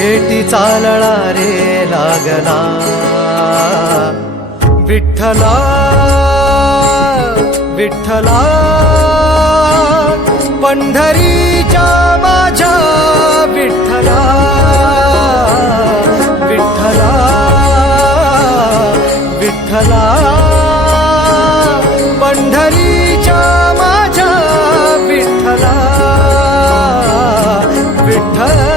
भेटी चालळा रे लागला. विठ्ठला विठ्ठला पंढरीच्या माझ्या विठ्ठला विठ्ठला विठ्ठला पंढरीच्या माझ्या विठ्ठला विठ्ठला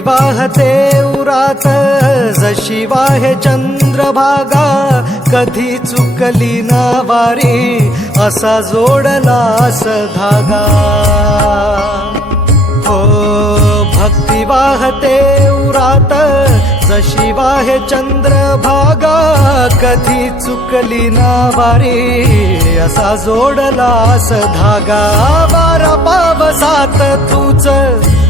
भक्ती वाहते उरात जशी वाहे चंद्रभागा कधी चुकली ना वारी असा जोडलास धागा हो भक्ती वाहते उरात जशी वाहे चंद्रभागा कधी चुकली ना वारी असा जोडलास धागा वारा पावसात तूच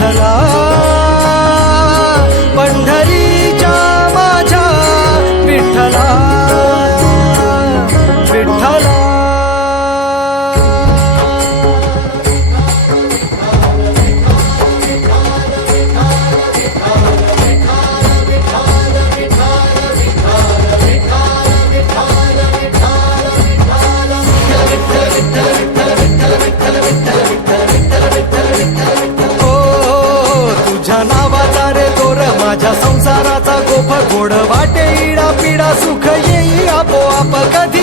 विठ्ठला माझ्या संसाराचा गोप गोड वाटे इडा पिडा सुख येई आपोआप कधी